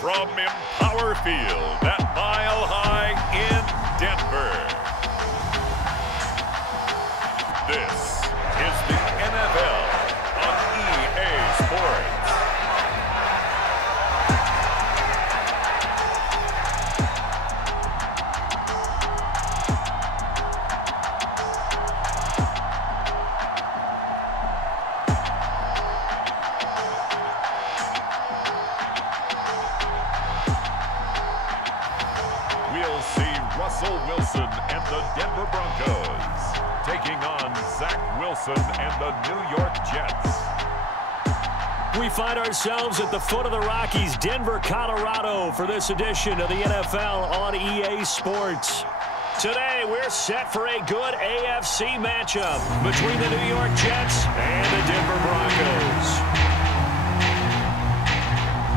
from Empower Field at Mile High in Denver. This is the NFL on EA Sports. We'll see Russell Wilson and the Denver Broncos taking on Zach Wilson and the New York Jets. We find ourselves at the foot of the Rockies, Denver, Colorado, for this edition of the NFL on EA Sports. Today, we're set for a good AFC matchup between the New York Jets and the Denver Broncos.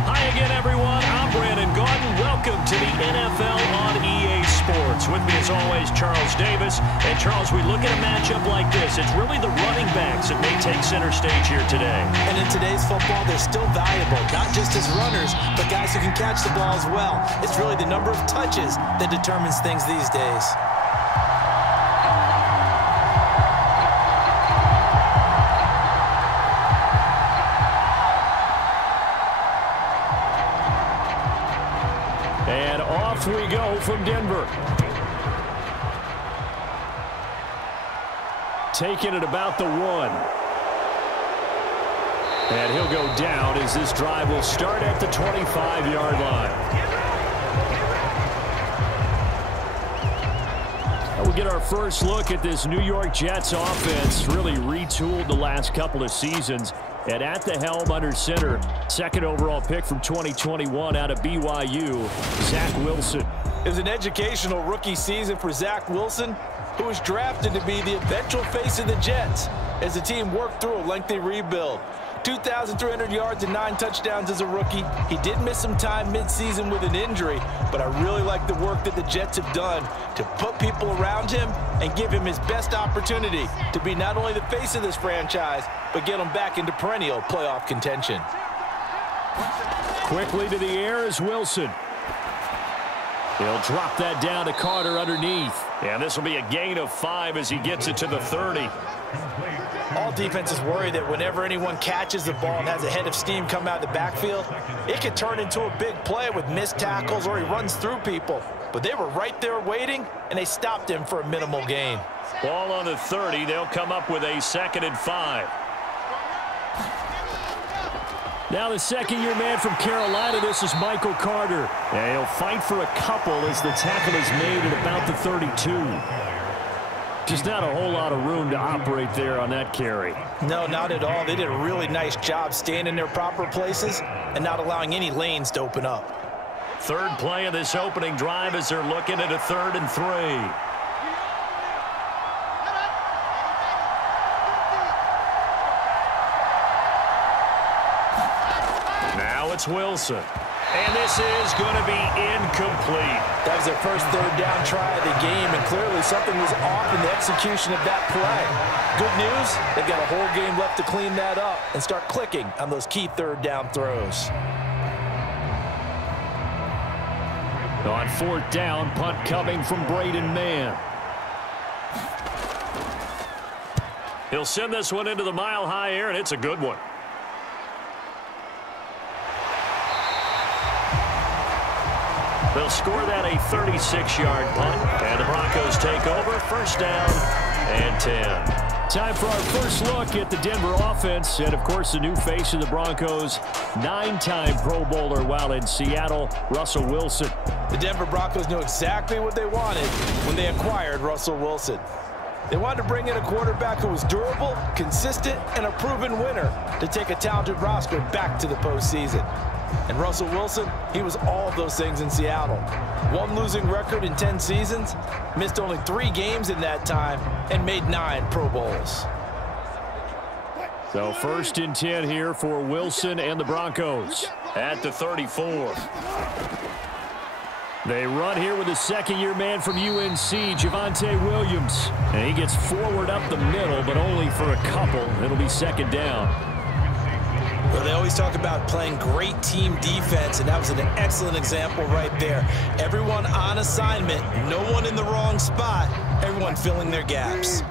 Hi again, everyone. I'm Brandon Gordon. Welcome to the NFL on EA Sports. With me, as always, Charles Davis. And, Charles, we look at a matchup like this. It's really the running backs that may take center stage here today. And in today's football, they're still valuable, not just as runners, but guys who can catch the ball as well. It's really the number of touches that determines things these days. And off we go from Denver. Taking it about the 1. And he'll go down as this drive will start at the 25-yard line. And we'll get our first look at this New York Jets offense, really retooled the last couple of seasons. And at the helm under center, second overall pick from 2021 out of BYU, Zach Wilson. It was an educational rookie season for Zach Wilson, who was drafted to be the eventual face of the Jets as the team worked through a lengthy rebuild. 2,300 yards and 9 touchdowns as a rookie. He did miss some time mid-season with an injury, but I really like the work that the Jets have done to put people around him and give him his best opportunity to be not only the face of this franchise, but get him back into perennial playoff contention. Quickly to the air is Wilson. He'll drop that down to Carter underneath. And this will be a gain of 5 as he gets it to the 30. All defenses worry that whenever anyone catches the ball and has a head of steam come out of the backfield, it could turn into a big play with missed tackles or he runs through people. But they were right there waiting, and they stopped him for a minimal gain. Ball on the 30. They'll come up with a 2nd and 5. Now the second-year man from Carolina, this is Michael Carter. And he'll fight for a couple as the tackle is made at about the 32. Just not a whole lot of room to operate there on that carry. No, not at all. They did a really nice job staying in their proper places and not allowing any lanes to open up. Third play of this opening drive as they're looking at a 3rd and 3. Now it's Wilson. And this is going to be incomplete. That was their first 3rd down try of the game, and clearly something was off in the execution of that play. Good news, they've got a whole game left to clean that up and start clicking on those key 3rd down throws. On 4th down, punt coming from Braden Mann. He'll send this one into the mile-high air, and it's a good one. They'll score that a 36-yard punt, and the Broncos take over. 1st down and 10. Time for our first look at the Denver offense, and, of course, the new face of the Broncos, 9-time Pro Bowler while in Seattle, Russell Wilson. The Denver Broncos knew exactly what they wanted when they acquired Russell Wilson. They wanted to bring in a quarterback who was durable, consistent, and a proven winner to take a talented roster back to the postseason. And Russell Wilson, he was all of those things in Seattle. 1 losing record in 10 seasons, missed only 3 games in that time, and made 9 Pro Bowls. So 1st and 10 here for Wilson and the Broncos at the 34. They run here with a 2nd-year man from UNC, Javonte Williams. And he gets forward up the middle, but only for a couple. It'll be 2nd down. Well, they always talk about playing great team defense, and that was an excellent example right there. Everyone on assignment, no one in the wrong spot, everyone filling their gaps.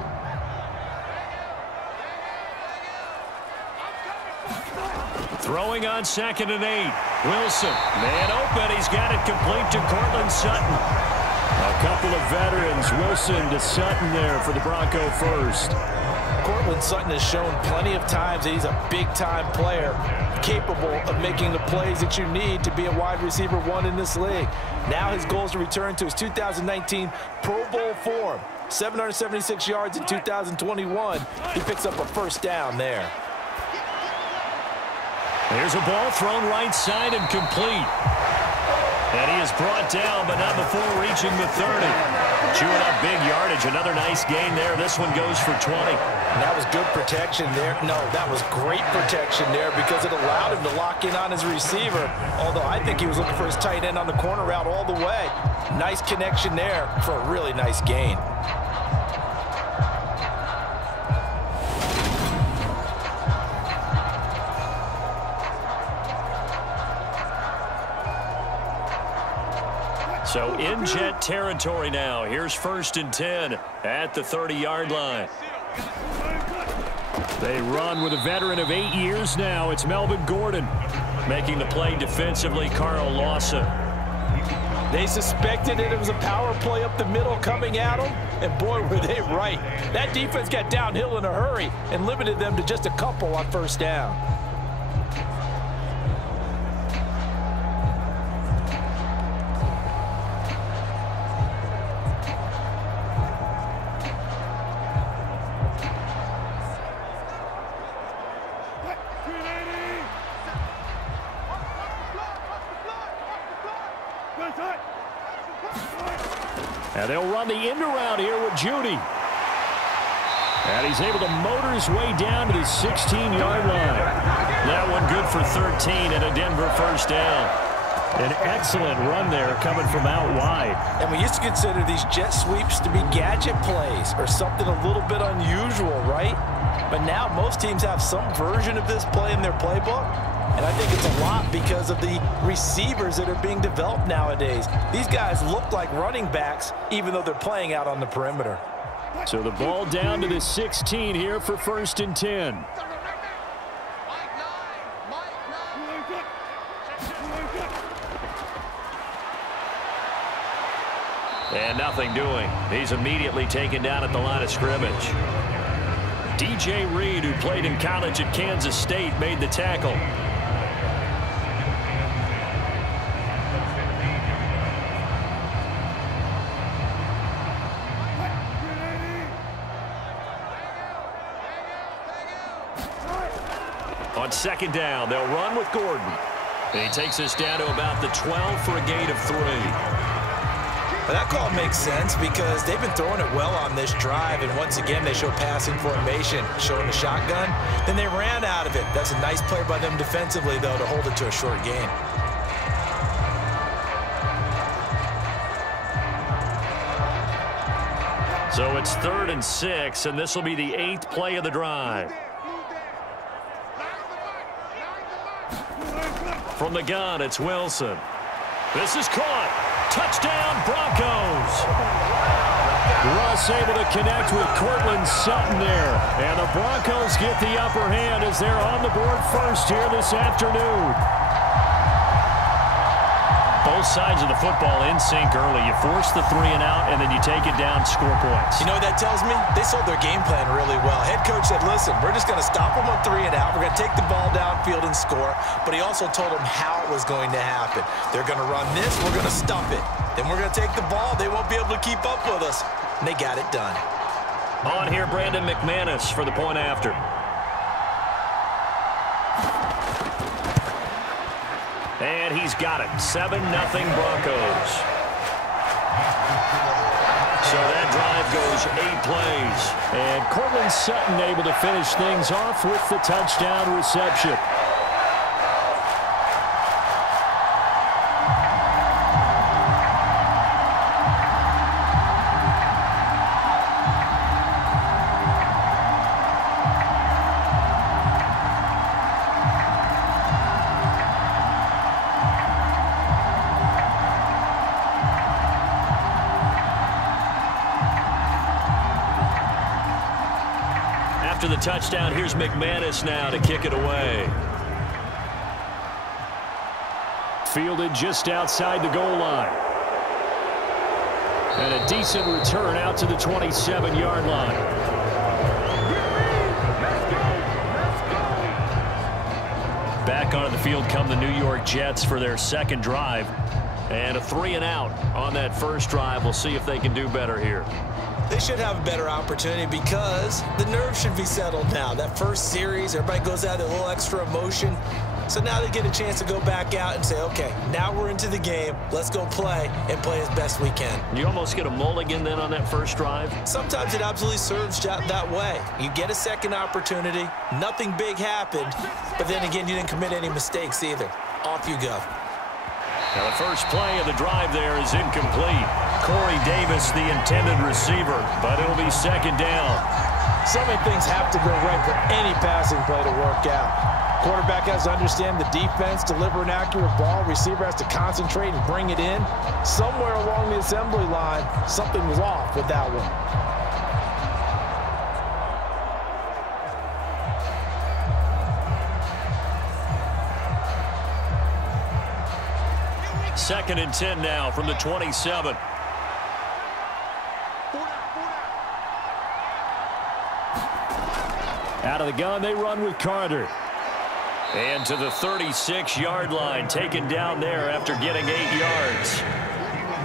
Throwing on 2nd and 8. Wilson, man open. He's got it complete to Cortland Sutton. A couple of veterans. Wilson to Sutton there for the Bronco first. Cortland Sutton has shown plenty of times that he's a big-time player, capable of making the plays that you need to be a wide receiver 1 in this league. Now his goal is to return to his 2019 Pro Bowl form. 776 yards in 2021. He picks up a first down there. There's a ball thrown right side and complete. And he is brought down, but not before reaching the 30. Chewing up big yardage. Another nice gain there. This one goes for 20. And that was good protection there. No, that was great protection there because it allowed him to lock in on his receiver. Although I think he was looking for his tight end on the corner route all the way. Nice connection there for a really nice gain. So in Jet territory now. Here's 1st and 10 at the 30-yard line. They run with a veteran of 8 years now. It's Melvin Gordon making the play defensively. Carl Lawson. They suspected it was a power play up the middle coming at them, and boy, were they right. That defense got downhill in a hurry and limited them to just a couple on first down. And they'll run the end around here with Jeudy. And he's able to motor his way down to the 16-yard line. That one good for 13 and a Denver first down. An excellent run there coming from out wide. And we used to consider these jet sweeps to be gadget plays or something a little bit unusual, right? But now most teams have some version of this play in their playbook. And I think it's a lot because of the receivers that are being developed nowadays. These guys look like running backs, even though they're playing out on the perimeter. So the ball down to the 16 here for 1st and 10. And nothing doing. He's immediately taken down at the line of scrimmage. DJ Reed, who played in college at Kansas State, made the tackle. On 2nd down, they'll run with Gordon. And he takes us down to about the 12 for a gain of 3. Well, that call makes sense because they've been throwing it well on this drive, and once again they show passing formation, showing the shotgun. Then they ran out of it. That's a nice play by them defensively, though, to hold it to a short gain. So it's 3rd and 6, and this will be the 8th play of the drive. From the gun, it's Wilson. This is caught. Touchdown, Broncos. Russ able to connect with Cortland Sutton there. And the Broncos get the upper hand as they're on the board first here this afternoon. Both sides of the football in sync early. You force the 3 and out, and then you take it down, score points. You know what that tells me? They sold their game plan really well. Head coach said, listen, we're just going to stop them on 3 and out. We're going to take the ball downfield and score. But he also told them how it was going to happen. They're going to run this. We're going to stop it. Then we're going to take the ball. They won't be able to keep up with us. And they got it done. On here, Brandon McManus for the point after. And he's got it. 7-0 Broncos. So that drive goes 8 plays. And Cortland Sutton able to finish things off with the touchdown reception. After the touchdown, here's McManus now to kick it away. Fielded just outside the goal line. And a decent return out to the 27-yard line. Back onto the field come the New York Jets for their second drive. And a 3-and-out on that first drive. We'll see if they can do better here. They should have a better opportunity because the nerves should be settled now. That first series, everybody goes out with a little extra emotion. So now they get a chance to go back out and say, okay, now we're into the game. Let's go play and play as best we can. You almost get a mulligan then on that first drive? Sometimes it absolutely serves that way. You get a second opportunity. Nothing big happened. But then again, you didn't commit any mistakes either. Off you go. Now the first play of the drive there is incomplete. Corey Davis, the intended receiver, but it'll be second down. So many things have to go right for any passing play to work out. Quarterback has to understand the defense, deliver an accurate ball. Receiver has to concentrate and bring it in. Somewhere along the assembly line, something was off with that one. Second and 10 now from the 27. Out of the gun, they run with Carter. And to the 36-yard line, taken down there after getting 8 yards.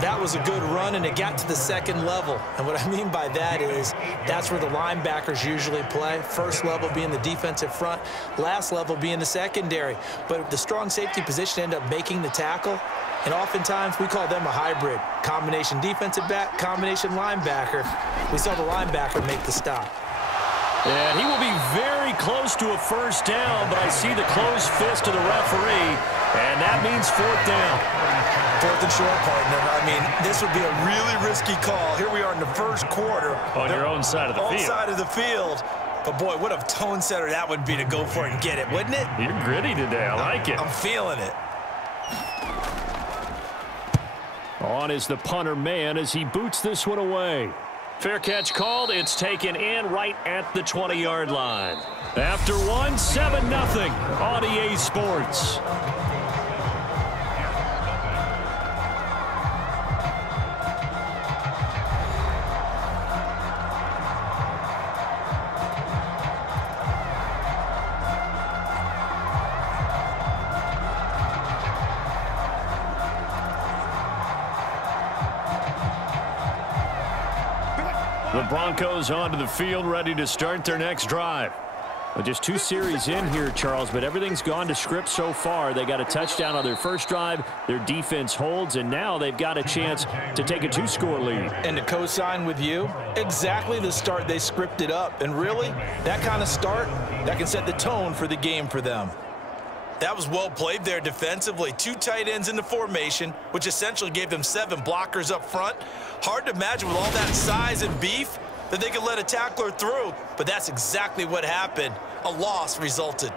That was a good run, and it got to the second level. And what I mean by that is that's where the linebackers usually play. First level being the defensive front, last level being the secondary. But the strong safety position ended up making the tackle. And oftentimes we call them a hybrid. Combination defensive back, combination linebacker. We saw the linebacker make the stop. And he will be very close to a first down, but I see the closed fist of the referee, and that means fourth down. Fourth and short, partner. I mean, this would be a really risky call. Here we are in the first quarter. On your own side of the field. Own side of the field. But, boy, what a tone setter that would be to go for it and get it, wouldn't it? You're gritty today. I like it. I'm feeling it. On is the punter man as he boots this one away. Fair catch called. It's taken in right at the 20-yard line. After one, 7-0 on EA Sports. The Broncos onto the field, ready to start their next drive. Well, just 2 series in here, Charles, but everything's gone to script so far. They got a touchdown on their first drive. Their defense holds, and now they've got a chance to take a 2-score lead. And to co-sign with you, exactly the start they scripted up. And really, that kind of start, that can set the tone for the game for them. That was well played there defensively. 2 tight ends in the formation, which essentially gave them 7 blockers up front. Hard to imagine with all that size and beef that they could let a tackler through, but that's exactly what happened. A loss resulted.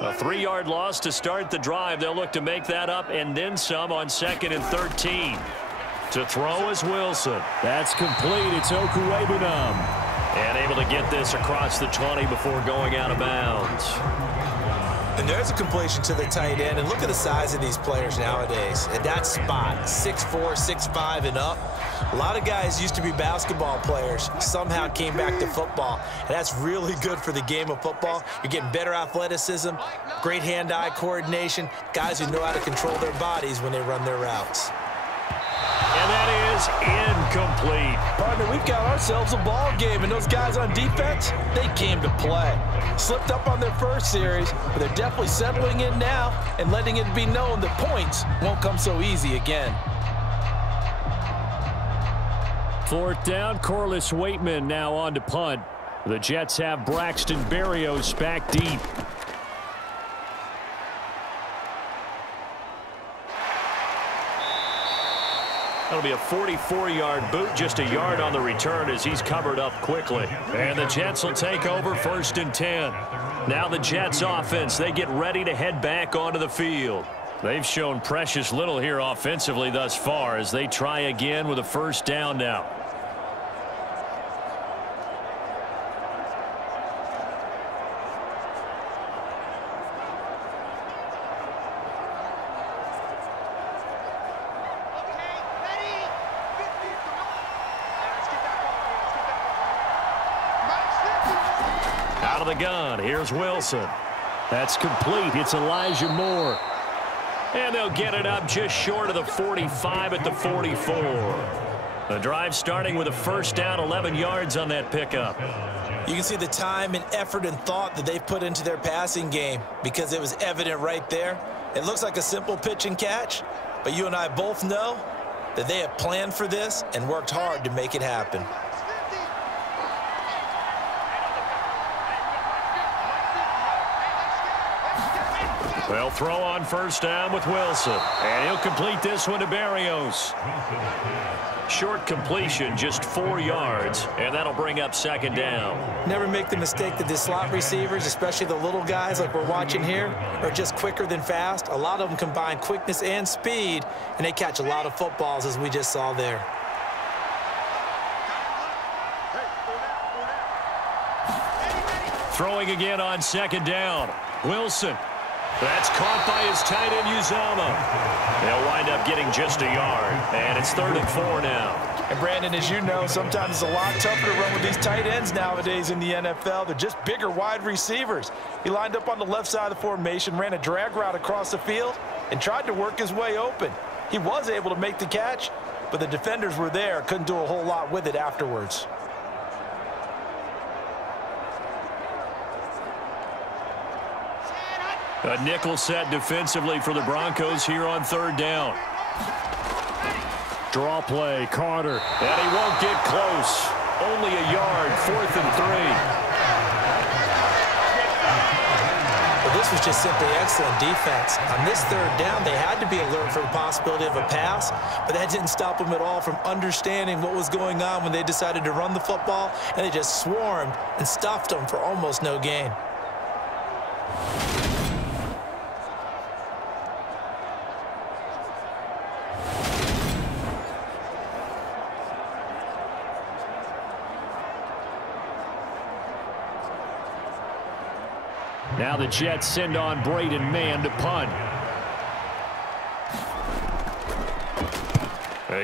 A 3-yard loss to start the drive. They'll look to make that up and then some on 2nd and 13. To throw is Wilson. That's complete. It's Okuwebunam. And able to get this across the 20 before going out of bounds. And there's a completion to the tight end. And look at the size of these players nowadays. At that spot, 6'4", 6'5", and up. A lot of guys used to be basketball players, somehow came back to football. And that's really good for the game of football. You're getting better athleticism, great hand-eye coordination, guys who know how to control their bodies when they run their routes. And that is incomplete. Partner, we've got ourselves a ball game, and those guys on defense, they came to play. Slipped up on their first series, but they're definitely settling in now and letting it be known that points won't come so easy again. Fourth down, Corliss Waitman now on to punt. The Jets have Braxton Berrios back deep. That'll be a 44-yard boot, just a yard on the return as he's covered up quickly. And the Jets will take over 1st and 10. Now the Jets offense, they get ready to head back onto the field. They've shown precious little here offensively thus far as they try again with a first down now. Out of the gun, here's Wilson. That's complete. It's Elijah Moore. And they'll get it up just short of the 45 at the 44. The drive starting with a first down, 11 yards on that pickup. You can see the time and effort and thought that they've put into their passing game because it was evident right there. It looks like a simple pitch and catch, but you and I both know that they have planned for this and worked hard to make it happen. They'll throw on first down with Wilson. And he'll complete this one to Berrios. Short completion, just 4 yards, and that'll bring up second down. Never make the mistake that the slot receivers, especially the little guys like we're watching here, are just quicker than fast. A lot of them combine quickness and speed, and they catch a lot of footballs, as we just saw there. Throwing again on second down. Wilson. That's caught by his tight end, Uzama. They'll wind up getting just a yard, and it's 3rd and 4 now. And, Brandon, as you know, sometimes it's a lot tougher to run with these tight ends nowadays in the NFL. They're just bigger wide receivers. He lined up on the left side of the formation, ran a drag route across the field, and tried to work his way open. He was able to make the catch, but the defenders were there, couldn't do a whole lot with it afterwards. A nickel set defensively for the Broncos here on 3rd down. Draw play, Carter. And he won't get close. Only a yard, 4th and 3. Well, this was just simply excellent defense. On this 3rd down, they had to be alert for the possibility of a pass, but that didn't stop them at all from understanding what was going on when they decided to run the football, and they just swarmed and stuffed them for almost no gain. Now the Jets send on Braden Mann to punt.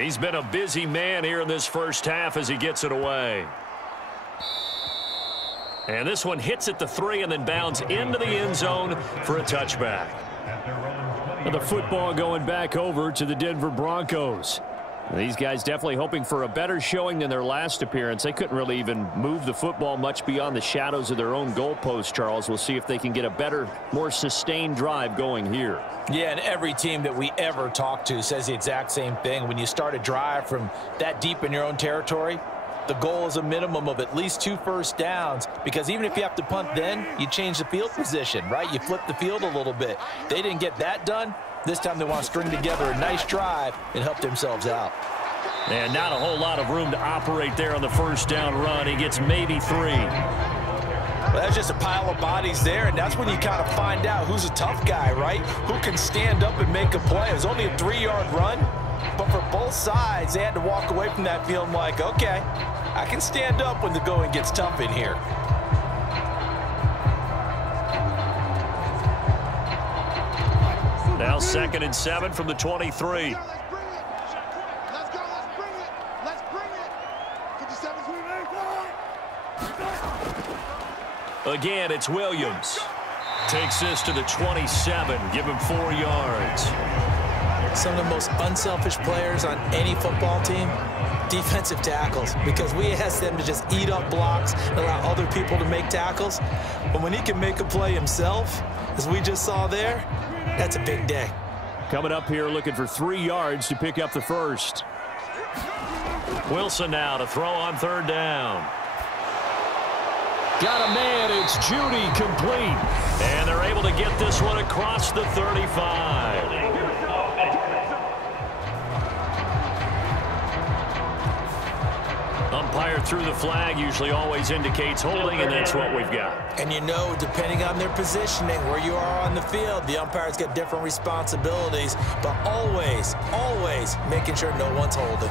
He's been a busy man here in this first half as he gets it away. And this one hits at the 3 and then bounds into the end zone for a touchback. And the football going back over to the Denver Broncos. These guys definitely hoping for a better showing than their last appearance. They couldn't really even move the football much beyond the shadows of their own goalpost, Charles. We'll see if they can get a better, more sustained drive going here. Yeah, and every team that we ever talk to says the exact same thing. When you start a drive from that deep in your own territory, the goal is a minimum of at least 2 first downs, because even if you have to punt then, you change the field position, right? You flip the field a little bit. They didn't get that done. This time they want to string together a nice drive and help themselves out. And not a whole lot of room to operate there on the first down run. He gets maybe 3. Well, that's just a pile of bodies there, and that's when you kind of find out who's a tough guy, right? Who can stand up and make a play. It was only a 3-yard run, but for both sides, they had to walk away from that feeling like, okay, I can stand up when the going gets tough in here. Now 2nd and 7 from the 23. Again, it's Williams. Takes this to the 27. Give him 4 yards. Some of the most unselfish players on any football team, defensive tackles, because we ask them to just eat up blocks and allow other people to make tackles. But when he can make a play himself, as we just saw there, that's a big day. Coming up here looking for 3 yards to pick up the first. Wilson now to throw on 3rd down. Got a man. It's Jeudy complete. And they're able to get this one across the 35. Umpire threw the flag, usually always indicates holding, and that's what we've got. And you know, depending on their positioning, where you are on the field, the umpires get different responsibilities, but always, always making sure no one's holding.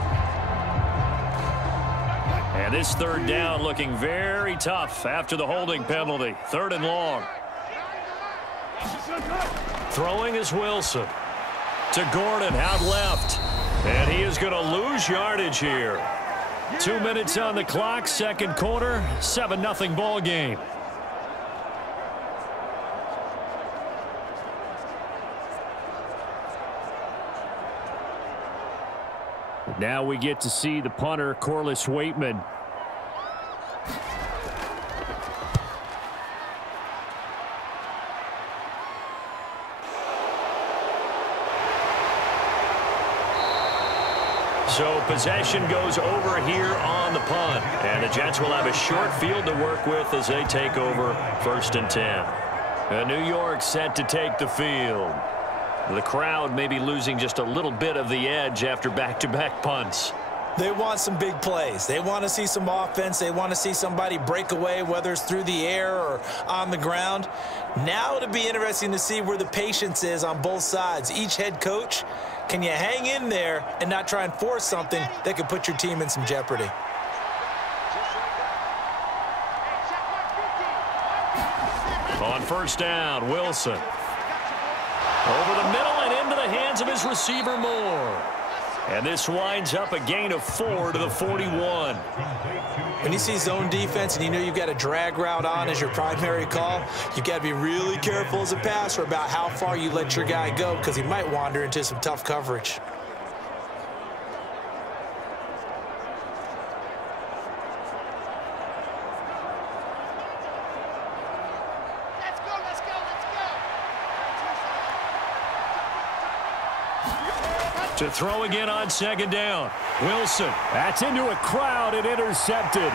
And this 3rd down looking very tough after the holding penalty. 3rd and long. Throwing is Wilson. To Gordon, out left. And he is going to lose yardage here. 2 minutes on the clock, 2nd quarter, 7-0 ball game. Now we get to see the punter, Corliss Waitman. So possession goes over here on the punt. And the Jets will have a short field to work with as they take over 1st and 10. New York set to take the field. The crowd may be losing just a little bit of the edge after back-to-back punts. They want some big plays. They want to see some offense. They want to see somebody break away, whether it's through the air or on the ground. Now it'll be interesting to see where the patience is on both sides. Each head coach, can you hang in there and not try and force something that could put your team in some jeopardy? On 1st down, Wilson. Over the middle and into the hands of his receiver, Moore. And this winds up a gain of 4 to the 41. When you see zone defense and you know you've got a drag route on as your primary call, you've got to be really careful as a passer about how far you let your guy go because he might wander into some tough coverage. To throw again on 2nd down. Wilson. That's into a crowd and intercepted.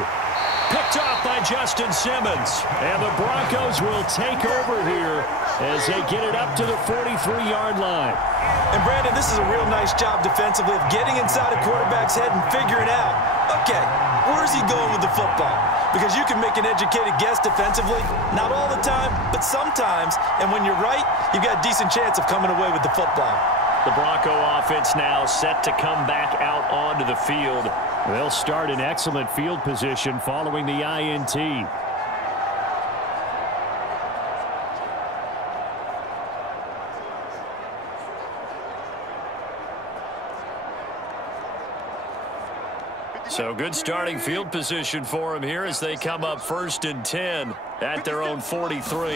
Picked off by Justin Simmons. And the Broncos will take over here as they get it up to the 43-yard line. And, Brandon, this is a real nice job defensively of getting inside a quarterback's head and figuring out, okay, where's he going with the football? Because you can make an educated guess defensively, not all the time, but sometimes. And when you're right, you've got a decent chance of coming away with the football. The Bronco offense now set to come back out onto the field. They'll start in excellent field position following the INT. So good starting field position for them here as they come up 1st and 10 at their own 43.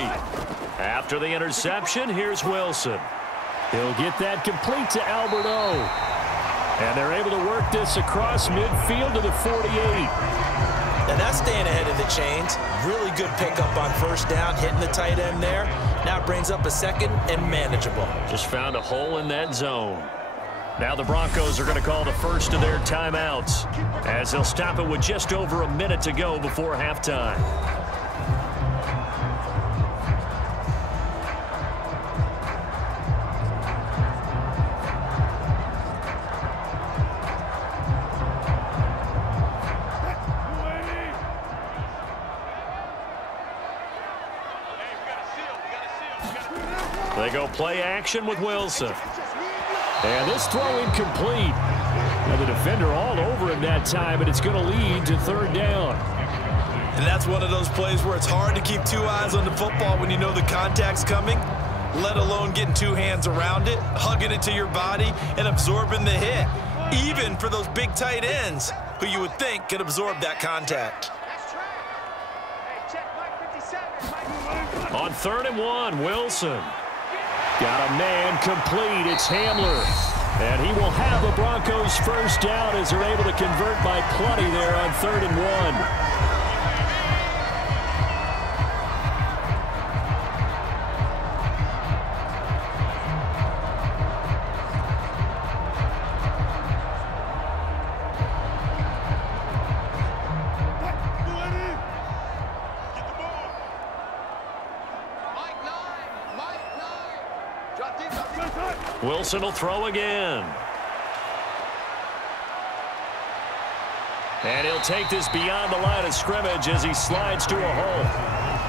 After the interception, here's Wilson. He'll get that complete to Albert O. And they're able to work this across midfield to the 48. And that's staying ahead of the chains. Really good pickup on 1st down, hitting the tight end there. Now it brings up a 2nd and manageable. Just found a hole in that zone. Now the Broncos are going to call the first of their timeouts as they'll stop it with just over a minute to go before halftime. They go play action with Wilson. And this throw incomplete. Now the defender all over him that time, but it's going to lead to 3rd down. And that's one of those plays where it's hard to keep 2 eyes on the football when you know the contact's coming, let alone getting 2 hands around it, hugging it to your body, and absorbing the hit. Even for those big tight ends who you would think could absorb that contact. On 3rd and 1, Wilson. Got a man complete. It's Hamler. And he will have the Broncos 1st down as they're able to convert by plenty there on 3rd and 1. Wilson will throw again. And he'll take this beyond the line of scrimmage as he slides to a hole.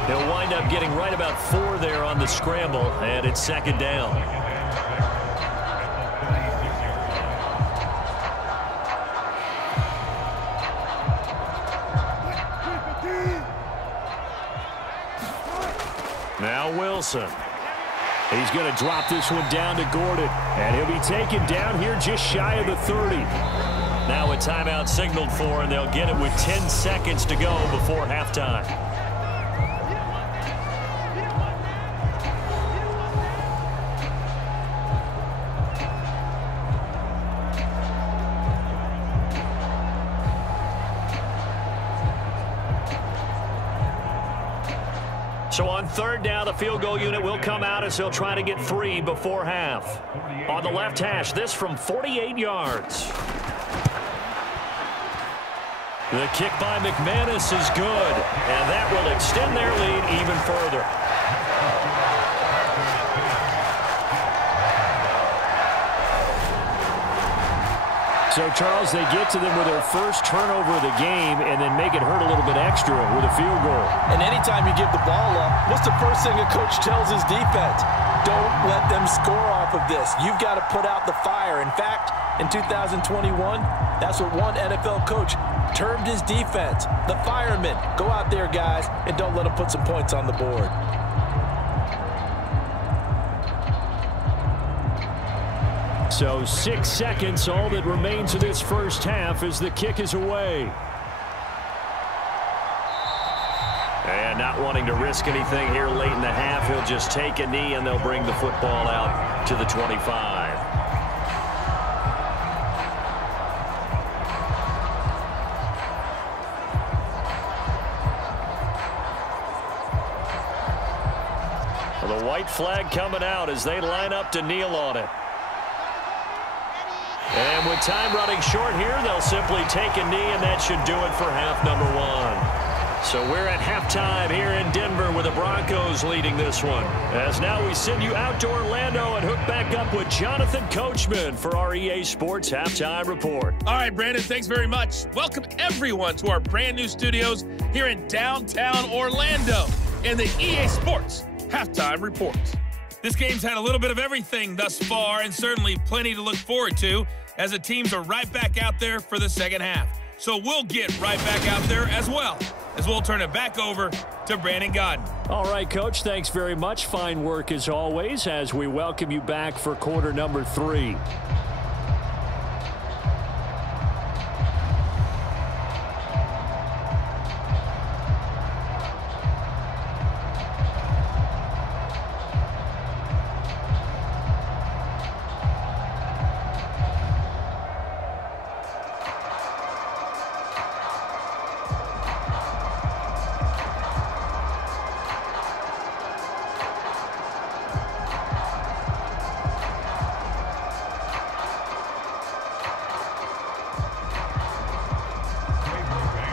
He'll wind up getting right about 4 there on the scramble, and it's 2nd down. Now Wilson. He's going to drop this one down to Gordon. And he'll be taken down here just shy of the 30. Now a timeout signaled for, and they'll get it with 10 seconds to go before halftime. So on third down, the field goal unit will come out as they'll try to get 3 before half. On the left hash, this from 48 yards. The kick by McManus is good, and that will extend their lead even further. So, Charles, they get to them with their first turnover of the game and then make it hurt a little bit extra with a field goal. And anytime you give the ball up, what's the first thing a coach tells his defense? Don't let them score off of this. You've got to put out the fire. In fact, in 2021, that's what one NFL coach termed his defense. The firemen. Go out there, guys, and don't let them put some points on the board. So 6 seconds, all that remains of this first half as the kick is away. And not wanting to risk anything here late in the half, he'll just take a knee and they'll bring the football out to the 25. Well, the white flag coming out as they line up to kneel on it. And with time running short here, they'll simply take a knee, and that should do it for half number 1. So we're at halftime here in Denver with the Broncos leading this one. As now we send you out to Orlando and hook back up with Jonathan Coachman for our EA Sports Halftime Report. All right, Brandon, thanks very much. Welcome everyone to our brand new studios here in downtown Orlando in the EA Sports Halftime Report. This game's had a little bit of everything thus far and certainly plenty to look forward to as the teams are right back out there for the second half. So we'll get right back out there as well as we'll turn it back over to Brandon Godden. All right, Coach, thanks very much. Fine work as always as we welcome you back for quarter number 3.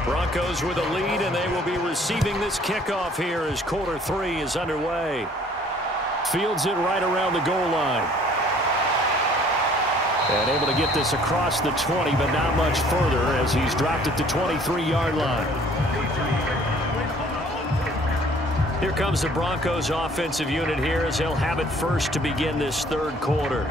Broncos with a lead, and they will be receiving this kickoff here as quarter 3 is underway. Fields it right around the goal line. And able to get this across the 20, but not much further as he's dropped it to 23-yard line. Here comes the Broncos offensive unit here as they'll have it first to begin this third quarter.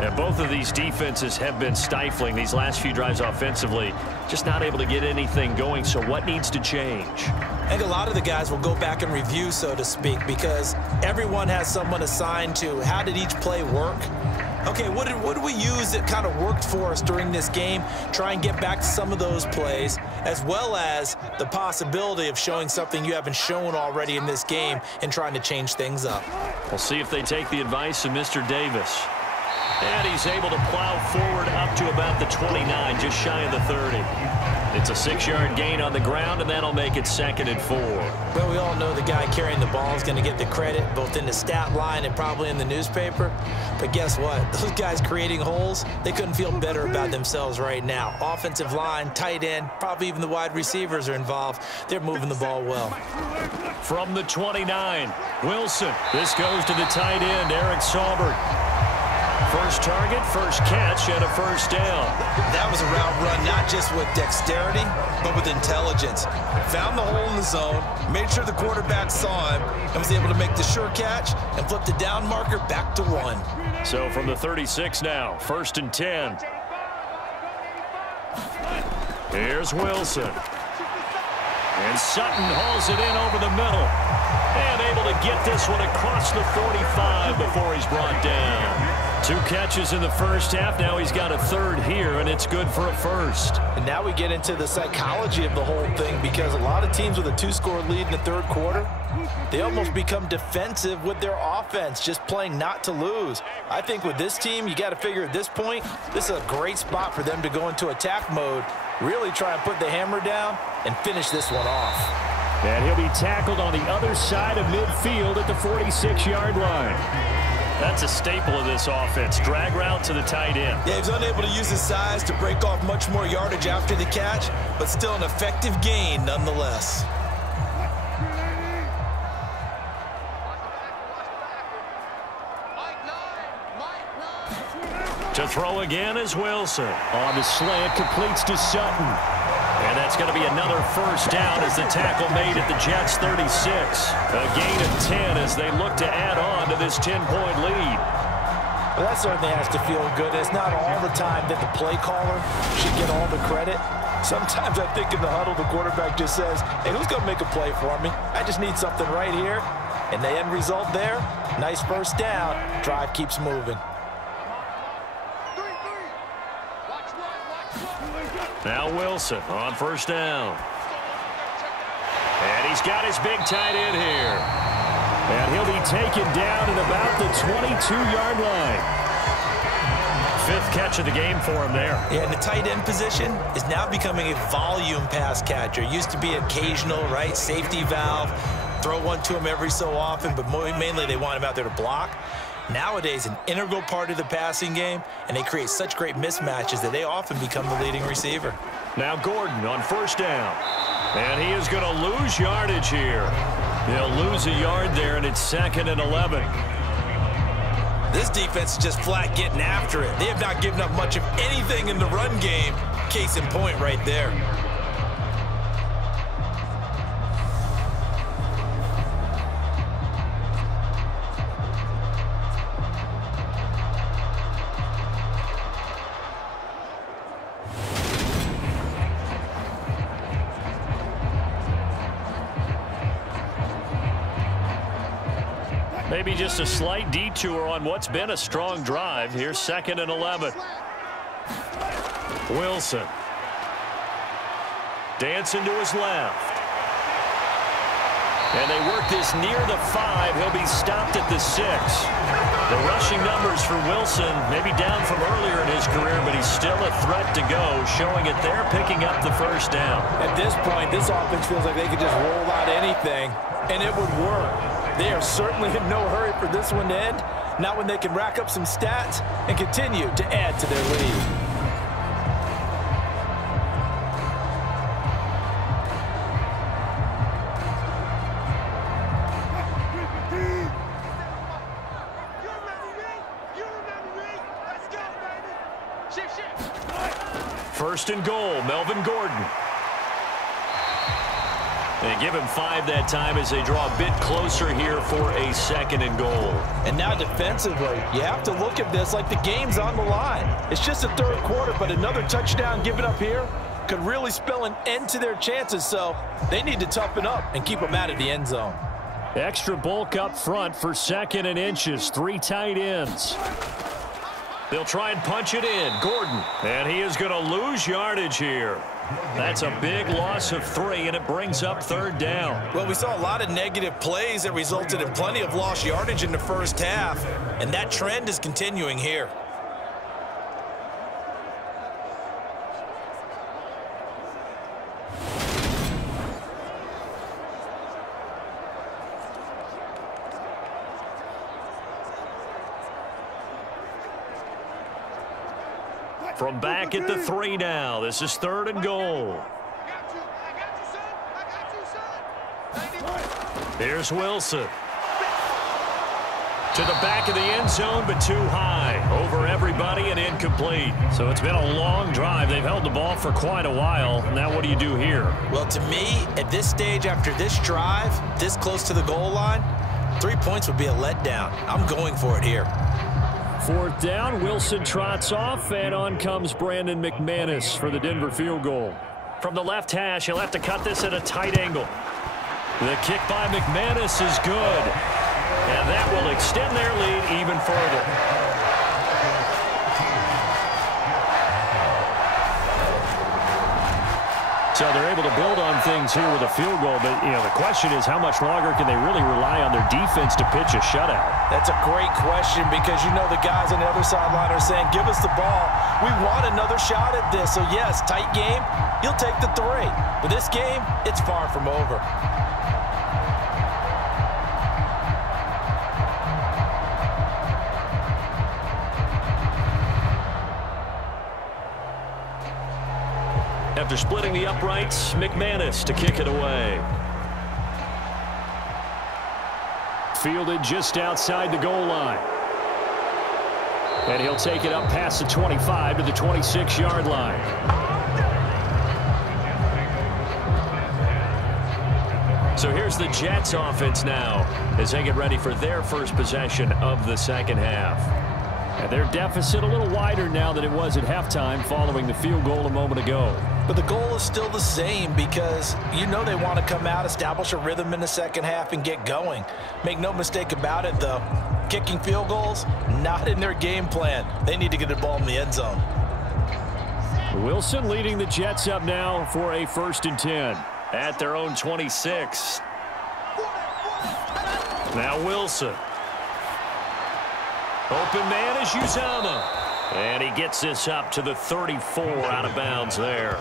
And both of these defenses have been stifling these last few drives offensively, just not able to get anything going. So what needs to change? I think a lot of the guys will go back and review, so to speak, because everyone has someone assigned to how did each play work. Okay, what did we use that kind of worked for us during this game? Try and get back to some of those plays, as well as the possibility of showing something you haven't shown already in this game and trying to change things up. We'll see if they take the advice of Mr. Davis. And he's able to plow forward up to about the 29, just shy of the 30. It's a 6-yard gain on the ground, and that'll make it 2nd and 4. Well, we all know the guy carrying the ball is going to get the credit, both in the stat line and probably in the newspaper. But guess what? Those guys creating holes, they couldn't feel better about themselves right now. Offensive line, tight end, probably even the wide receivers are involved. They're moving the ball well. From the 29, Wilson. This goes to the tight end, Eric Saubert. First target, first catch, and a first down. That was a route run, not just with dexterity, but with intelligence. Found the hole in the zone, made sure the quarterback saw him, and was able to make the sure catch and flip the down marker back to 1. So from the 36 now, 1st and 10. Here's Wilson. And Sutton hauls it in over the middle. And able to get this one across the 45 before he's brought down. 2 catches in the first half. Now he's got a 3rd here, and it's good for a 1st. And now we get into the psychology of the whole thing, because a lot of teams with a 2-score lead in the 3rd quarter, they almost become defensive with their offense, just playing not to lose. I think with this team, you got to figure at this point, this is a great spot for them to go into attack mode, really try and put the hammer down and finish this one off. And he'll be tackled on the other side of midfield at the 46-yard line. That's a staple of this offense. Drag route to the tight end. Yeah, he's unable to use his size to break off much more yardage after the catch, but still an effective gain nonetheless. To throw again is Wilson. On the slant, completes to Sutton. And that's going to be another first down as the tackle made at the Jets' 36. A gain of 10 as they look to add on to this 10-point lead. Well, that certainly has to feel good. It's not all the time that the play caller should get all the credit. Sometimes I think in the huddle, the quarterback just says, hey, who's going to make a play for me? I just need something right here. And the end result there, nice first down. Drive keeps moving. Now Wilson on first down. And he's got his big tight end here. And he'll be taken down at about the 22-yard line. Fifth catch of the game for him there. Yeah, and the tight end position is now becoming a volume pass catcher. Used to be occasional, right? Safety valve. Throw one to him every so often, but mainly they want him out there to block. Nowadays, an integral part of the passing game, and they create such great mismatches that they often become the leading receiver. Now Gordon on first down. And he is going to lose yardage here. They'll lose a yard there, and it's 2nd and 11. This defense is just flat getting after it. They have not given up much of anything in the run game. Case in point right there. Maybe just a slight detour on what's been a strong drive. Here's 2nd and 11. Wilson. Dancing to his left. And they work this near the 5. He'll be stopped at the 6. The rushing numbers for Wilson maybe down from earlier in his career, but he's still a threat to go, showing it there, picking up the first down. At this point, this offense feels like they could just roll out anything, and it would work. They are certainly in no hurry for this one to end, not when they can rack up some stats and continue to add to their lead. First and goal, Melvin Gordon. They give him 5 that time as they draw a bit closer here for a 2nd and goal. And now defensively, you have to look at this like the game's on the line. It's just the 3rd quarter, but another touchdown given up here could really spell an end to their chances, so they need to toughen up and keep them out of the end zone. Extra bulk up front for 2nd and inches. 3 tight ends. They'll try and punch it in. Gordon. And he is going to lose yardage here. That's a big loss of 3, and it brings up 3rd down. Well, we saw a lot of negative plays that resulted in plenty of lost yardage in the first half, and that trend is continuing here. From back at the 3 now. This is 3rd and goal. Here's Wilson. To the back of the end zone, but too high. Over everybody and incomplete. So it's been a long drive. They've held the ball for quite a while. Now what do you do here? Well, to me, at this stage after this drive, this close to the goal line, 3 points would be a letdown. I'm going for it here. 4th down, Wilson trots off, and on comes Brandon McManus for the Denver field goal. From the left hash, he'll have to cut this at a tight angle. The kick by McManus is good, and that will extend their lead even further. So they're able to build on things here with a field goal, but the question is how much longer can they really rely on their defense to pitch a shutout? That's a great question because the guys on the other sideline are saying, give us the ball. We want another shot at this. So yes, tight game, you'll take the 3. But this game, it's far from over. After splitting the uprights, McManus to kick it away. Fielded just outside the goal line. And he'll take it up past the 25 to the 26-yard line. So here's the Jets offense now as they get ready for their first possession of the second half. And their deficit a little wider now than it was at halftime following the field goal a moment ago. But the goal is still the same because they want to come out, establish a rhythm in the second half, and get going. Make no mistake about it, though. Kicking field goals, not in their game plan. They need to get the ball in the end zone. Wilson leading the Jets up now for a 1st and 10 at their own 26. Now Wilson. Open man is Uzomah. And he gets this up to the 34 out of bounds there.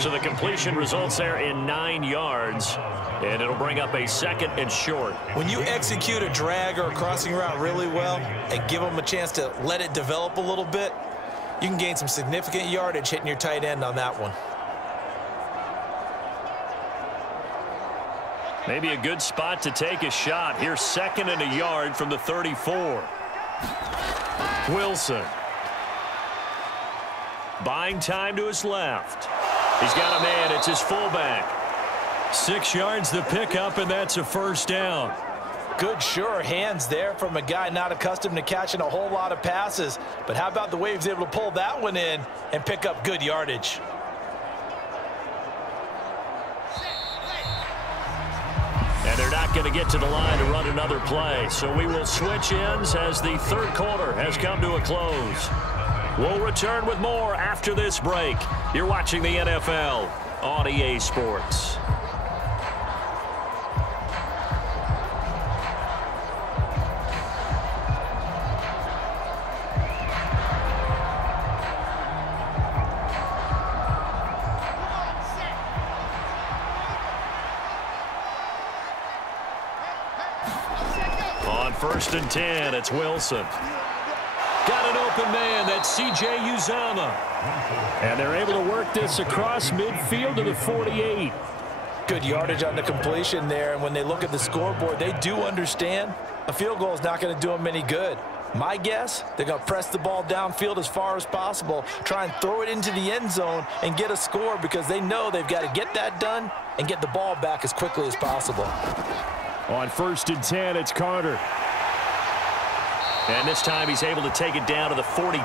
So the completion results there in 9 yards. And it'll bring up a 2nd and short. When you execute a drag or a crossing route really well and give them a chance to let it develop a little bit, you can gain some significant yardage hitting your tight end on that one. Maybe a good spot to take a shot. Here's 2nd and a yard from the 34. Wilson. Buying time to his left. He's got a man. It's his fullback. 6 yards the pickup, and that's a 1st down. Good, sure hands there from a guy not accustomed to catching a whole lot of passes. But how about the way he was able to pull that one in and pick up good yardage? And they're not going to get to the line to run another play. So we will switch ends as the 3rd quarter has come to a close. We'll return with more after this break. You're watching the NFL on EA Sports. On 1st and 10, it's Wilson. Got an open man. That's C.J. Uzomah. And they're able to work this across midfield to the 48. Good yardage on the completion there. And when they look at the scoreboard, they do understand a field goal is not going to do them any good. My guess, they're going to press the ball downfield as far as possible, try and throw it into the end zone and get a score because they know they've got to get that done and get the ball back as quickly as possible. On 1st and 10, it's Carter. And this time he's able to take it down to the 42.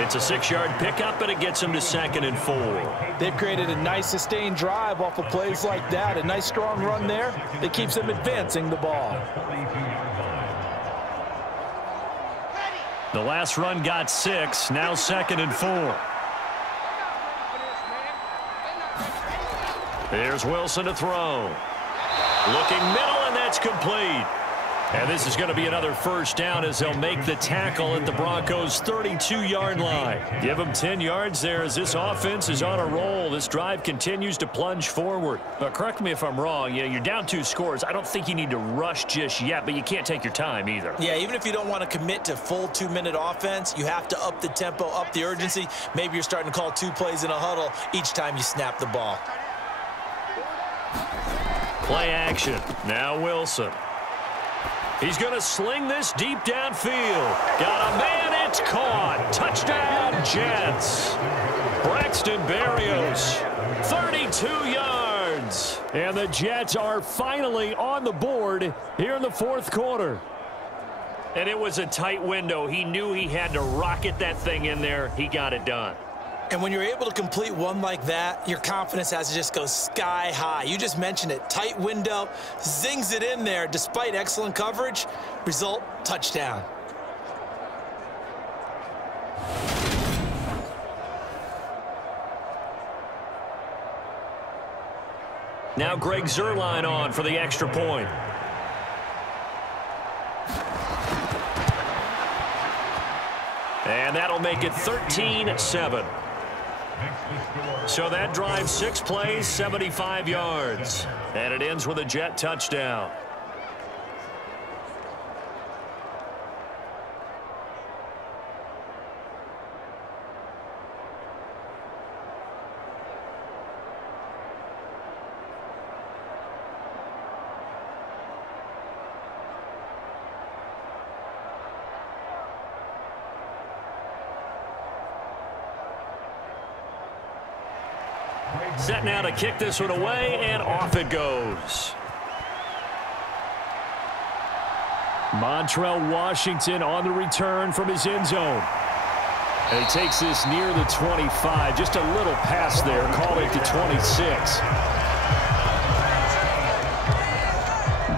It's a 6-yard pickup, and it gets him to 2nd and 4. They've created a nice sustained drive off of plays like that. A nice strong run there that keeps them advancing the ball. The last run got 6. Now 2nd and 4. Here's Wilson to throw. Looking middle, and that's complete. And this is going to be another 1st down as they'll make the tackle at the Broncos' 32-yard line. Give them 10 yards there as this offense is on a roll. This drive continues to plunge forward. But correct me if I'm wrong. You're down 2 scores. I don't think you need to rush just yet, but you can't take your time either. Yeah, even if you don't want to commit to full 2-minute offense, you have to up the tempo, up the urgency. Maybe you're starting to call 2 plays in a huddle each time you snap the ball. Play action. Now Wilson. He's going to sling this deep downfield. Got a man, it's caught. Touchdown, Jets. Braxton Berrios, 32 yards. And the Jets are finally on the board here in the 4th quarter. And it was a tight window. He knew he had to rocket that thing in there. He got it done. And when you're able to complete one like that, your confidence has to just go sky high. You just mentioned it. Tight window, zings it in there despite excellent coverage. Result, touchdown. Now Greg Zuerlein on for the extra point. And that'll make it 13-7. So that drive, 6 plays, 75 yards. And it ends with a Jet touchdown. Set now to kick this one away, and off it goes. Montrell Washington on the return from his end zone. And he takes this near the 25. Just a little pass there. Call it the 26.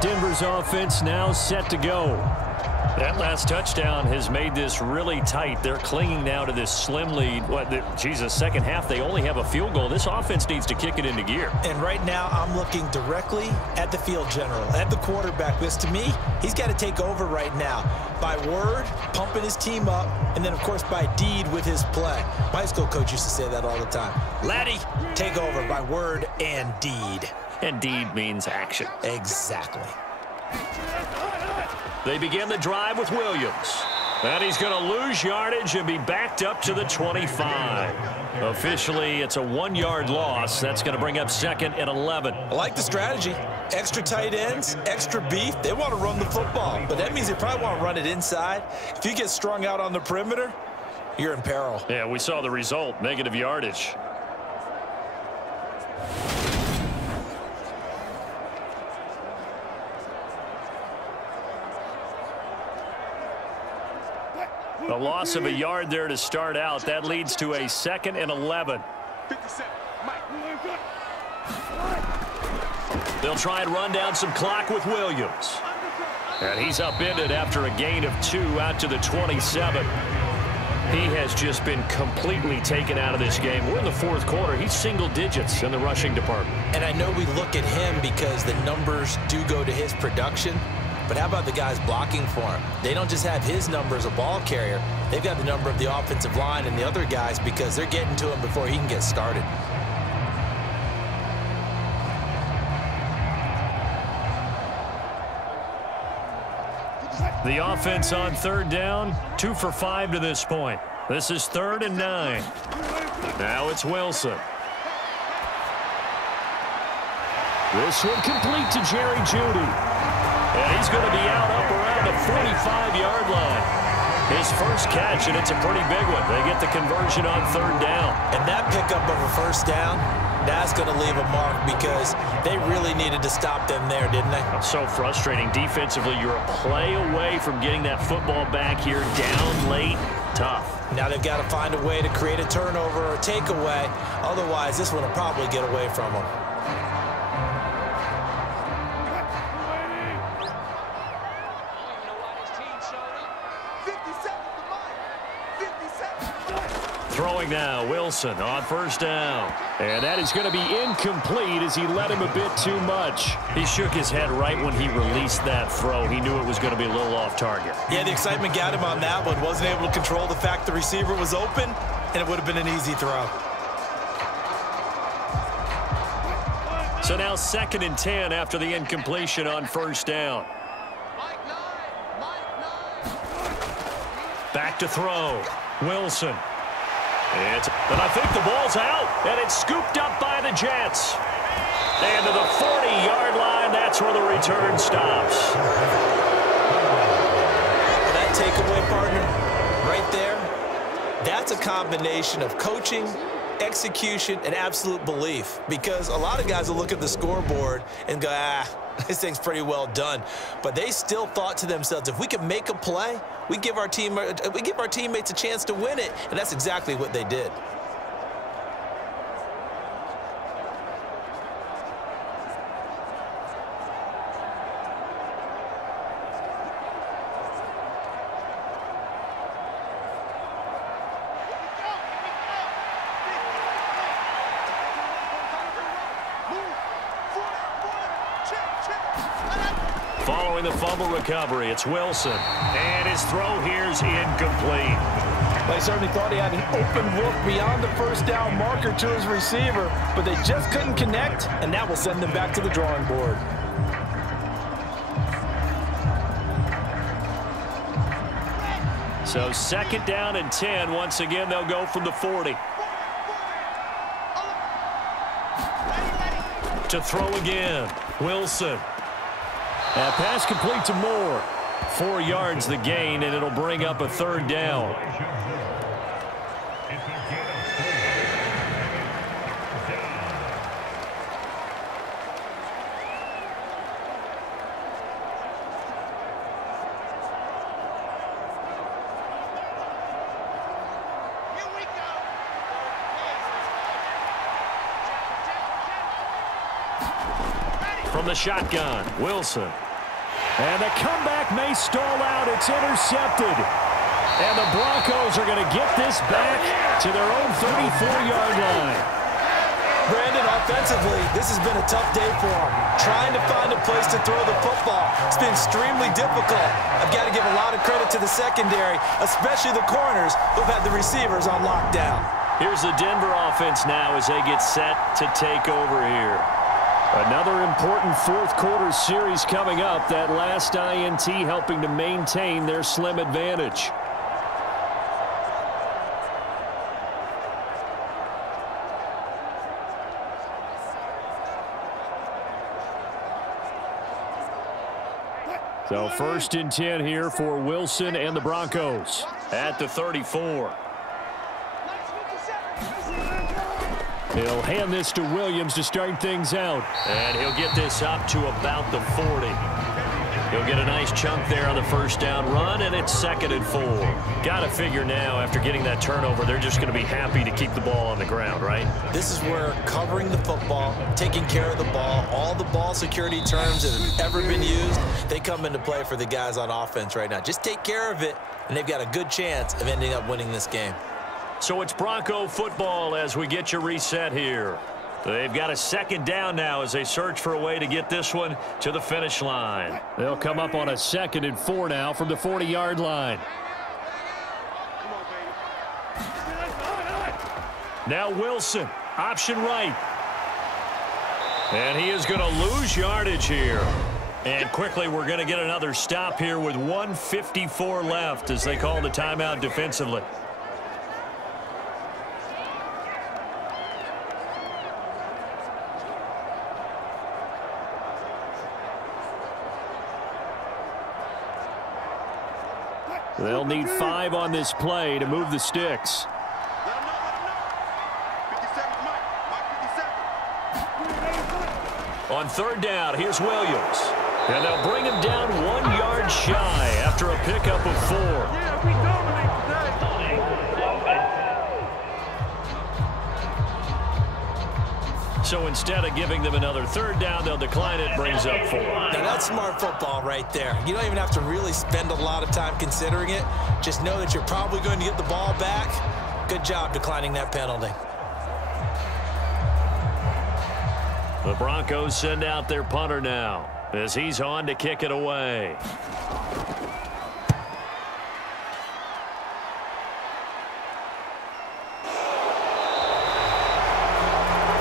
Denver's offense now set to go. That last touchdown has made this really tight. They're clinging now to this slim lead. Second half, they only have a field goal. This offense needs to kick it into gear. And right now, I'm looking directly at the field general, at the quarterback. Because to me, he's got to take over right now. By word, pumping his team up, and then, of course, by deed with his play. My high school coach used to say that all the time. Laddie, take over by word and deed. And deed means action. Exactly. They begin the drive with Williams. And he's going to lose yardage and be backed up to the 25. Officially, it's a 1-yard loss. That's going to bring up 2nd and 11. I like the strategy. Extra tight ends, extra beef. They want to run the football, but that means they probably want to run it inside. If you get strung out on the perimeter, you're in peril. Yeah, we saw the result, negative yardage. A loss of a yard there to start out. That leads to a 2nd and 11. They'll try and run down some clock with Williams. And he's upended after a gain of 2 out to the 27. He has just been completely taken out of this game. We're in the 4th quarter. He's single digits in the rushing department. And I know we look at him because the numbers do go to his production. But how about the guys blocking for him? They don't just have his number as a ball carrier. They've got the number of the offensive line and the other guys because they're getting to him before he can get started. The offense on 3rd down, 2 for 5 to this point. This is 3rd and 9. Now it's Wilson. This one complete to Jerry Jeudy. And he's going to be out up around the 45-yard line. His first catch, and it's a pretty big one. They get the conversion on 3rd down. And that pickup of a first down, that's going to leave a mark because they really needed to stop them there, didn't they? So frustrating. Defensively, you're a play away from getting that football back here down late. Tough. Now they've got to find a way to create a turnover or takeaway. Otherwise, this one will probably get away from them. Throwing now, Wilson on 1st down. And that is going to be incomplete as he let him a bit too much. He shook his head right when he released that throw. He knew it was going to be a little off target. Yeah, the excitement got him on that one. Wasn't able to control the fact the receiver was open, and it would have been an easy throw. So now 2nd and 10 after the incompletion on 1st down. Back to throw. Wilson. And I think the ball's out, and it's scooped up by the Jets. And to the 40-yard line, that's where the return stops. That takeaway, partner, right there, that's a combination of coaching, execution, and absolute belief. Because a lot of guys will look at the scoreboard and go, this thing's pretty well done. But they still thought to themselves, if we can make a play, we give our teammates a chance to win it. And that's exactly what they did. Following the fumble recovery, it's Wilson. And his throw here's incomplete. They certainly thought he had an open look beyond the first down marker to his receiver, but they just couldn't connect, and that will send them back to the drawing board. So 2nd down and 10. Once again, they'll go from the 40. To throw again, Wilson. And pass complete to Moore. 4 yards the gain, and it'll bring up a 3rd down. From the shotgun, Wilson. And the comeback may stall out. It's intercepted. And the Broncos are going to get this back to their own 34-yard line. Brandon, offensively, this has been a tough day for them. Trying to find a place to throw the football. It's been extremely difficult. I've got to give a lot of credit to the secondary, especially the corners who've had the receivers on lockdown. Here's the Denver offense now as they get set to take over here. Another important 4th quarter series coming up. That last INT helping to maintain their slim advantage. So 1st and 10 here for Wilson and the Broncos at the 34. He'll hand this to Williams to start things out. And he'll get this up to about the 40. He'll get a nice chunk there on the 1st down run, and it's 2nd and 4. Got to figure now, after getting that turnover, they're just going to be happy to keep the ball on the ground, right? This is where covering the football, taking care of the ball, all the ball security terms that have ever been used, they come into play for the guys on offense right now. Just take care of it, and they've got a good chance of ending up winning this game. So it's Bronco football as we get you reset here. They've got a 2nd down now as they search for a way to get this one to the finish line. They'll come up on a 2nd and 4 now from the 40-yard line. Now Wilson, option right. And he is going to lose yardage here. And quickly we're going to get another stop here with 1:54 left as they call the timeout defensively. They'll need 5 on this play to move the sticks. On 3rd down, here's Williams. And they'll bring him down 1 yard shy after a pickup of 4. Yeah, we dominate today. So instead of giving them another 3rd down, they'll decline it, brings up 4. Now, that's smart football right there. You don't even have to really spend a lot of time considering it. Just know that you're probably going to get the ball back. Good job declining that penalty. The Broncos send out their punter now as he's on to kick it away.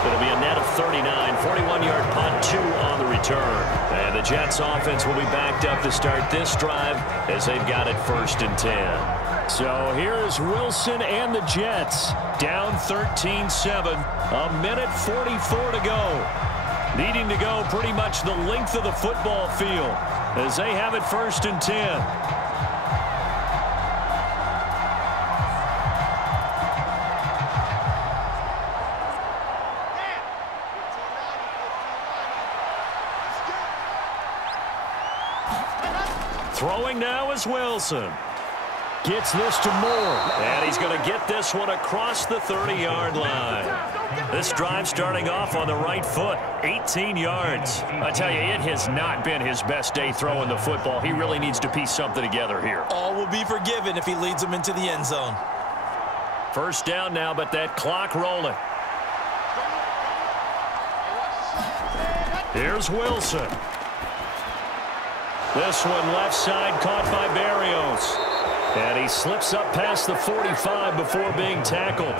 It'll be a net of 39, 41-yard punt, 2 on the return. And the Jets offense will be backed up to start this drive as they've got it 1st and 10. So here's Wilson and the Jets down 13-7, a minute 44 to go. Needing to go pretty much the length of the football field as they have it 1st and 10. Throwing now is Wilson. Gets this to Moore. And he's going to get this one across the 30-yard line. This drive starting off on the right foot, 18 yards. I tell you, it has not been his best day throwing the football. He really needs to piece something together here. All will be forgiven if he leads them into the end zone. 1st down now, but that clock rolling. Here's Wilson. This one left side caught by Berrios. And he slips up past the 45 before being tackled.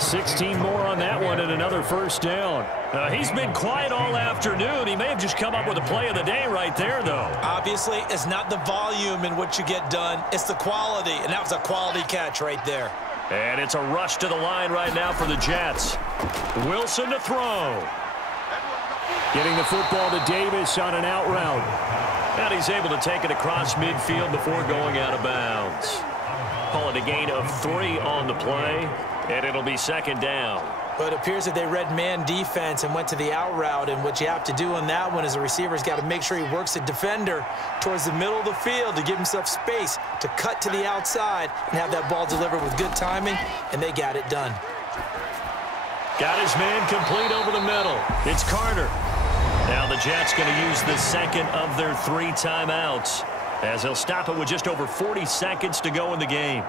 16 more on that one and another first down. He's been quiet all afternoon. He may have just come up with a play of the day right there, though. Obviously, it's not the volume in what you get done. It's the quality, and that was a quality catch right there. And it's a rush to the line right now for the Jets. Wilson to throw. Getting the football to Davis on an out route. And he's able to take it across midfield before going out of bounds. Call it a gain of 3 on the play, and it'll be second down. But it appears that they read man defense and went to the out route, and what you have to do on that one is the receiver's got to make sure he works the defender towards the middle of the field to give himself space to cut to the outside and have that ball delivered with good timing, and they got it done. Got his man complete over the middle. It's Carter. Now the Jets going to use the second of their 3 timeouts as they'll stop it with just over 40 seconds to go in the game.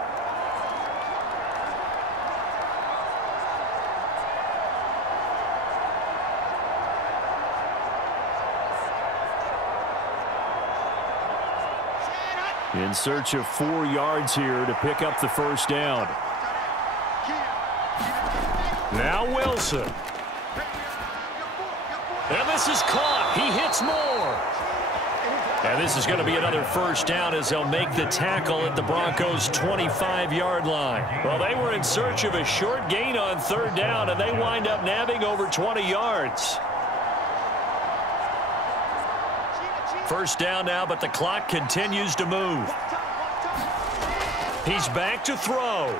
In search of 4 yards here to pick up the first down. Now Wilson. And this is caught. He hits more. And this is going to be another first down as they'll make the tackle at the Broncos' 25-yard line. Well, they were in search of a short gain on third down, and they wind up nabbing over 20 yards. First down now, but the clock continues to move. He's back to throw.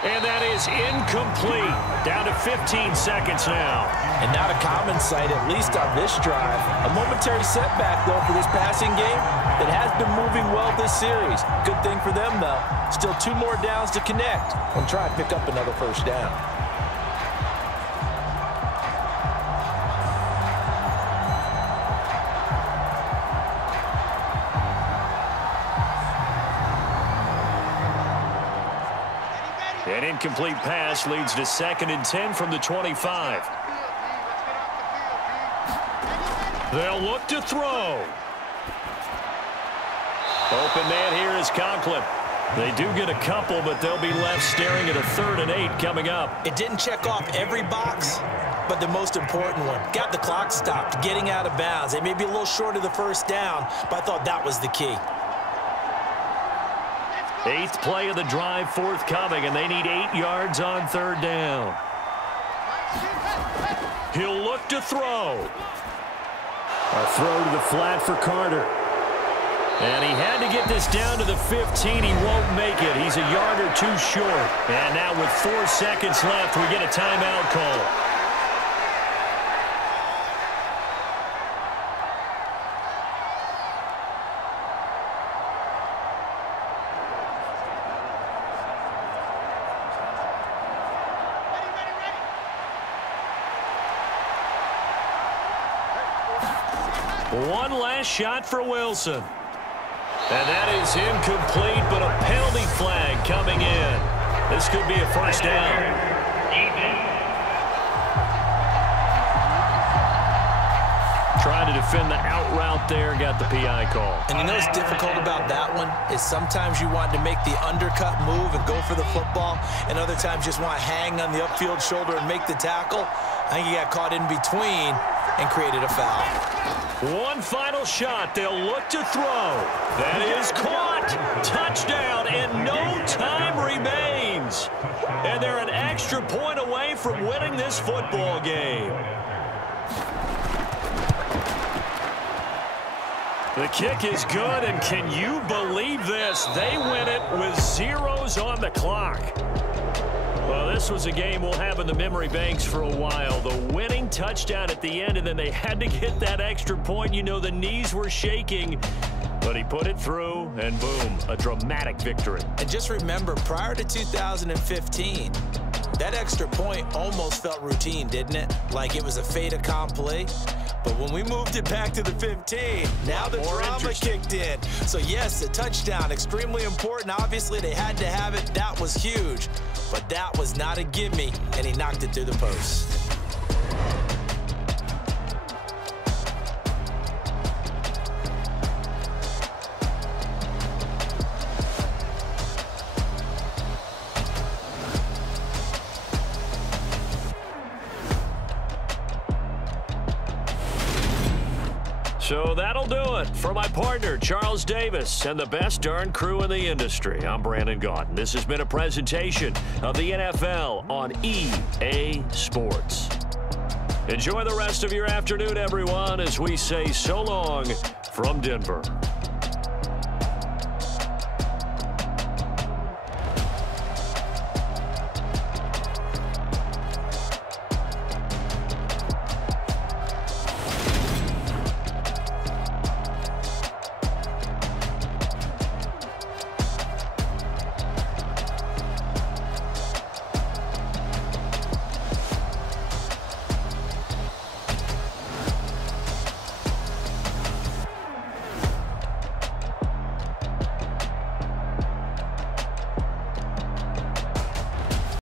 And that is incomplete. Down to 15 seconds now. And not a common sight, at least on this drive. A momentary setback, though, for this passing game that has been moving well this series. Good thing for them, though. Still 2 more downs to connect and try and pick up another first down. An incomplete pass leads to 2nd and 10 from the 25. They'll look to throw. Open man here is Conklin. They do get a couple, but they'll be left staring at a 3rd and 8 coming up. It didn't check off every box, but the most important one. Got the clock stopped, getting out of bounds. They may be a little short of the first down, but I thought that was the key. 8th play of the drive forthcoming, and they need 8 yards on third down. He'll look to throw. A throw to the flat for Carter. And he had to get this down to the 15. He won't make it. He's a yard or 2 short. And now with 4 seconds left, we get a timeout call. One last shot for Wilson. And that is incomplete, but a penalty flag coming in. This could be a first down. Trying to defend the out route there, got the PI call. And you know what's difficult about that one is sometimes you want to make the undercut move and go for the football, and other times just want to hang on the upfield shoulder and make the tackle. I think he got caught in between and created a foul. One final shot. They'll look to throw. That is caught. Touchdown, and no time remains. And they're an extra point away from winning this football game. The kick is good, and can you believe this? They win it with zeros on the clock. Well, this was a game we'll have in the memory banks for a while. The winning touchdown at the end, and then they had to get that extra point. You know, the knees were shaking, but he put it through, and boom, a dramatic victory. And just remember, prior to 2015, that extra point almost felt routine, didn't it? Like it was a fait accompli. But when we moved it back to the 15, now the drama kicked in. So, yes, a touchdown, extremely important. Obviously, they had to have it. That was huge. But that was not a gimme, and he knocked it through the post. So that'll do it. For my partner, Charles Davis, and the best darn crew in the industry, I'm Brandon Gaudin. This has been a presentation of the NFL on EA Sports. Enjoy the rest of your afternoon, everyone, as we say so long from Denver.